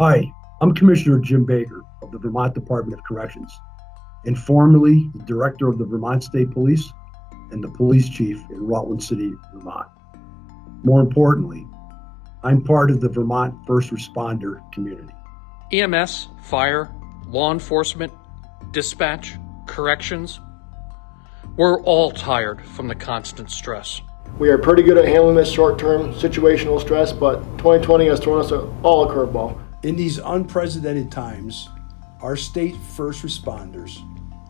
Hi, I'm Commissioner Jim Baker of the Vermont Department of Corrections, and formerly the Director of the Vermont State Police and the Police Chief in Rutland City, Vermont. More importantly, I'm part of the Vermont first responder community. EMS, fire, law enforcement, dispatch, corrections. We're all tired from the constant stress. We are pretty good at handling this short-term situational stress, but 2020 has thrown us all a curveball. In these unprecedented times, our state first responders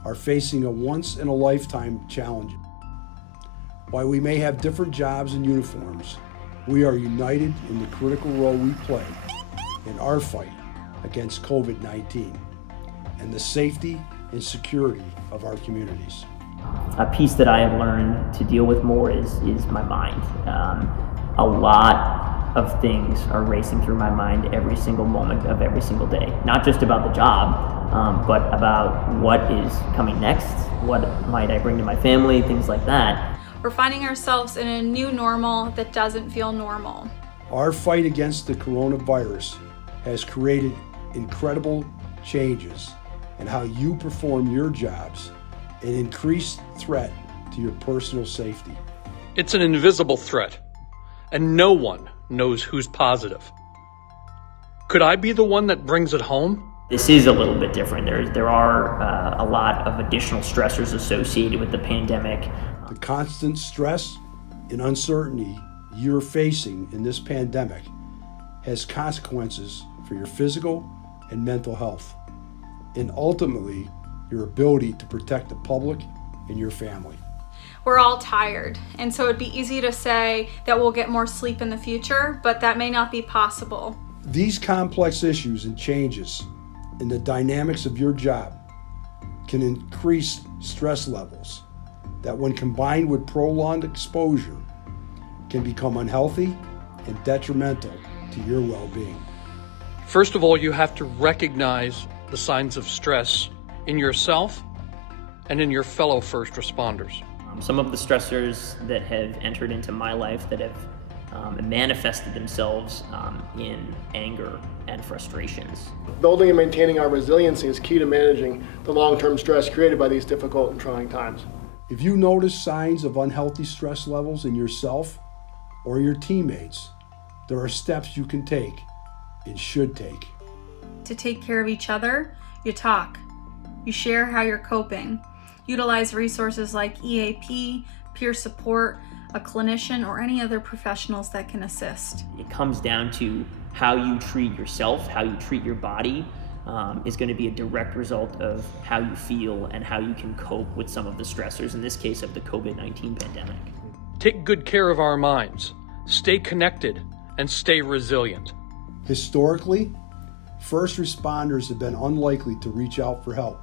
are facing a once-in-a-lifetime challenge. While we may have different jobs and uniforms, we are united in the critical role we play in our fight against COVID-19 and the safety and security of our communities. A piece that I have learned to deal with more is my mind. A lot of things are racing through my mind every single moment of every single day. Not just about the job, but about what is coming next, what might I bring to my family, things like that. We're finding ourselves in a new normal that doesn't feel normal. Our fight against the coronavirus has created incredible changes in how you perform your jobs, an increased threat to your personal safety. It's an invisible threat, and no one knows who's positive. Could I be the one that brings it home? This is a little bit different. There are a lot of additional stressors associated with the pandemic. The constant stress and uncertainty you're facing in this pandemic has consequences for your physical and mental health, and ultimately your ability to protect the public and your family. We're all tired, and so it'd be easy to say that we'll get more sleep in the future, but that may not be possible. These complex issues and changes in the dynamics of your job can increase stress levels that, when combined with prolonged exposure, can become unhealthy and detrimental to your well-being. First of all, you have to recognize the signs of stress in yourself and in your fellow first responders. Some of the stressors that have entered into my life that have manifested themselves in anger and frustrations. Building and maintaining our resiliency is key to managing the long-term stress created by these difficult and trying times. If you notice signs of unhealthy stress levels in yourself or your teammates, there are steps you can take and should take. To take care of each other, you talk. You share how you're coping. Utilize resources like EAP, peer support, a clinician, or any other professionals that can assist. It comes down to how you treat yourself, how you treat your body, is going to be a direct result of how you feel and how you can cope with some of the stressors, in this case of the COVID-19 pandemic. Take good care of our minds, stay connected, and stay resilient. Historically, first responders have been unlikely to reach out for help,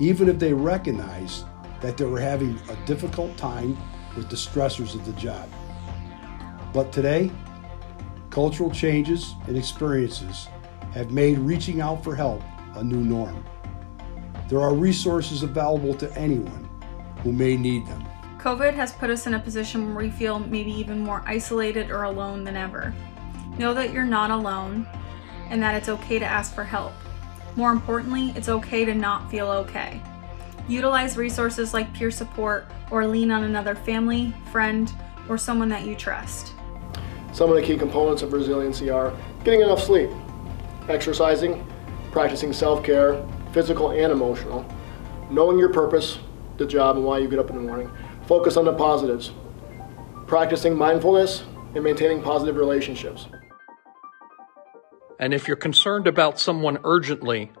even if they recognized that they were having a difficult time with the stressors of the job. But today, cultural changes and experiences have made reaching out for help a new norm. There are resources available to anyone who may need them. COVID has put us in a position where we feel maybe even more isolated or alone than ever. Know that you're not alone and that it's okay to ask for help. More importantly, it's okay to not feel okay. Utilize resources like peer support or lean on another family, friend, or someone that you trust. Some of the key components of resiliency are getting enough sleep, exercising, practicing self-care, physical and emotional, knowing your purpose, the job, and why you get up in the morning. Focus on the positives, practicing mindfulness, and maintaining positive relationships. And if you're concerned about someone urgently,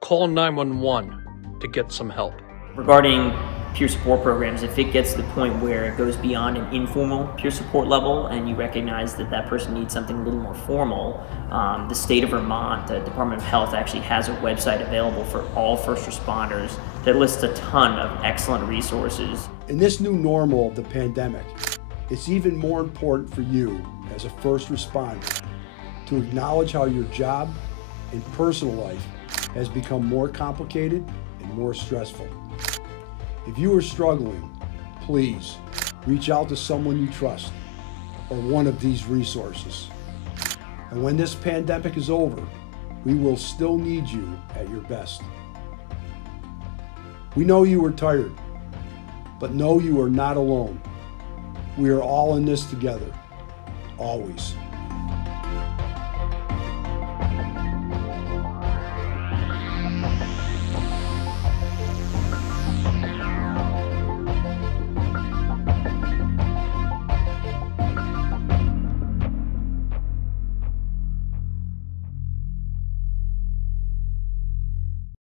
call 911 to get some help. Regarding peer support programs, if it gets to the point where it goes beyond an informal peer support level and you recognize that that person needs something a little more formal, the state of Vermont, the Department of Health actually has a website available for all first responders that lists a ton of excellent resources. In this new normal of the pandemic, it's even more important for you as a first responder to acknowledge how your job and personal life has become more complicated and more stressful. If you are struggling, please reach out to someone you trust or one of these resources. And when this pandemic is over, we will still need you at your best. We know you are tired, but know you are not alone. We are all in this together, always.